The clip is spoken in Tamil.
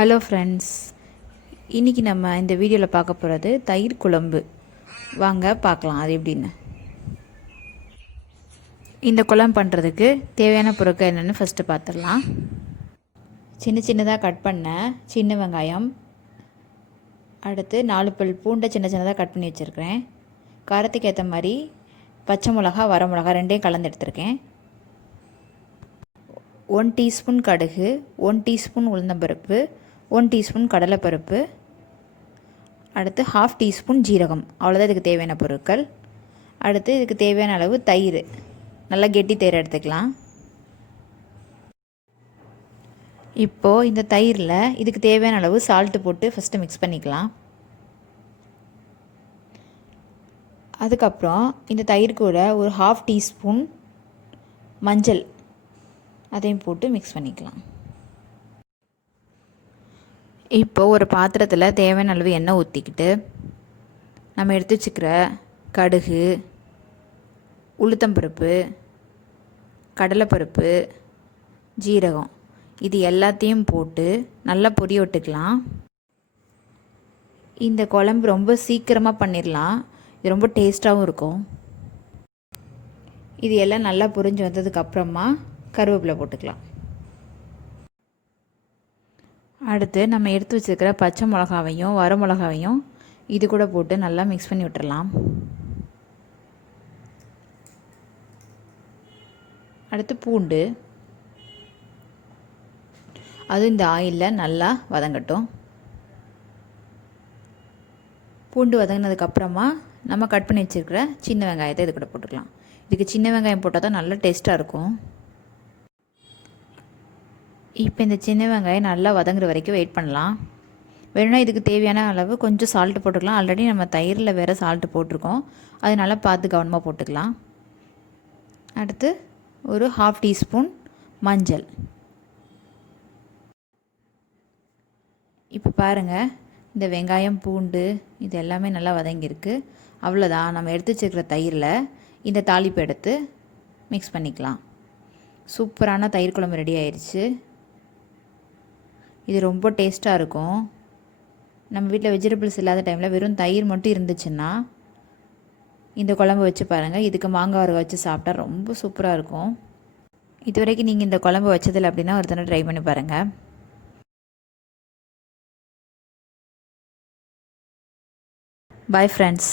ஹலோ ஃப்ரெண்ட்ஸ், இன்றைக்கி நம்ம இந்த வீடியோவில் பார்க்க போகிறது தயிர் குழம்பு. வாங்க பார்க்கலாம் அது எப்படின்னு. இந்த குழம்பு பண்ணுறதுக்கு தேவையான பொருட்கள் என்னென்னு ஃபஸ்ட்டு பார்த்துடலாம். சின்ன சின்னதாக கட் பண்ண சின்ன வெங்காயம், அடுத்து 4 பல் பூண்டை சின்ன சின்னதாக கட் பண்ணி வச்சுருக்கிறேன். காரத்துக்கு ஏற்ற மாதிரி பச்சை மிளகா, வர மிளகா ரெண்டையும் கலந்து எடுத்துருக்கேன். 1 டீஸ்பூன் கடுகு, 1 டீஸ்பூன் உளுந்தம்பருப்பு, 1 டீஸ்பூன் கடலைப்பருப்பு, அடுத்து 1/2 டீஸ்பூன் ஜீரகம். அவ்வளோதான் இதுக்கு தேவையான பொருட்கள். அடுத்து இதுக்கு தேவையான அளவு தயிர், நல்லா கெட்டி தயிர் எடுத்துக்கலாம். இப்போது இந்த தயிரில் இதுக்கு தேவையான அளவு சால்ட்டு போட்டு ஃபஸ்ட்டு மிக்ஸ் பண்ணிக்கலாம். அதுக்கப்புறம் இந்த தயிர் கூட ஒரு 1/2 டீஸ்பூன் மஞ்சள் அதையும் போட்டு மிக்ஸ் பண்ணிக்கலாம். இப்போது ஒரு பாத்திரத்தில் தேவையான அளவு எண்ணெய் ஊற்றிக்கிட்டு நம்ம எடுத்து வச்சுக்கிற கடுகு, உளுத்தம்பருப்பு, கடலைப்பருப்பு, ஜீரகம் இது எல்லாத்தையும் போட்டு நல்லா பொரிய விட்டுக்கலாம். இந்த குழம்பு ரொம்ப சீக்கிரமாக பண்ணிடலாம். இது ரொம்ப டேஸ்ட்டாகவும் இருக்கும். இது எல்லாம் நல்லா பொரிஞ்சு வந்ததுக்கப்புறமா கருவேப்பிலை போட்டுக்கலாம். அடுத்து நம்ம எடுத்து வச்சுருக்கிற பச்சை மிளகாவையும் வர மிளகாவையும் இது கூட போட்டு நல்லா மிக்ஸ் பண்ணி விட்டுறலாம். அடுத்து பூண்டு, அது இந்த ஆயிலில் நல்லா வதங்கட்டும். பூண்டு வதங்கினதுக்கப்புறமா நம்ம கட் பண்ணி வச்சுருக்கிற சின்ன வெங்காயத்தை இது கூட போட்டுக்கலாம். இதுக்கு சின்ன வெங்காயம் போட்டால் தான் நல்லா டேஸ்ட்டாக இருக்கும். இப்போ இந்த சின்ன வெங்காயம் நல்லா வதங்குற வரைக்கும் வெயிட் பண்ணலாம். வேணும்னா இதுக்கு தேவையான அளவு கொஞ்சம் சால்ட்டு போட்டுக்கலாம். ஆல்ரெடி நம்ம தயிரில் வேறு சால்ட்டு போட்டிருக்கோம், அதனால பார்த்து கவனமாக போட்டுக்கலாம். அடுத்து ஒரு 1/2 டீஸ்பூன் மஞ்சள். இப்போ பாருங்கள், இந்த வெங்காயம், பூண்டு இது எல்லாமே நல்லா வதங்கியிருக்கு. அவ்வளோதான், நம்ம எடுத்து வச்சுருக்கிற தயிரில் இந்த தாளிப்பு எடுத்து மிக்ஸ் பண்ணிக்கலாம். சூப்பரான தயிர் குழம்பு ரெடி ஆயிடுச்சு. இது ரொம்ப டேஸ்ட்டாக இருக்கும். நம்ம வீட்டில் வெஜிடபிள்ஸ் இல்லாத டைமில் வெறும் தயிர் மட்டும் இருந்துச்சுன்னா இந்த குழம்பு வச்சு பாருங்கள். இதுக்கு மாங்காய் ஊறுகாய் வச்சு சாப்பிட்டா ரொம்ப சூப்பராக இருக்கும். இது வரைக்கும் நீங்கள் இந்த குழம்பு வச்சதில்லை அப்படின்னா ஒரு தடவை ட்ரை பண்ணி பாருங்கள். Bye friends.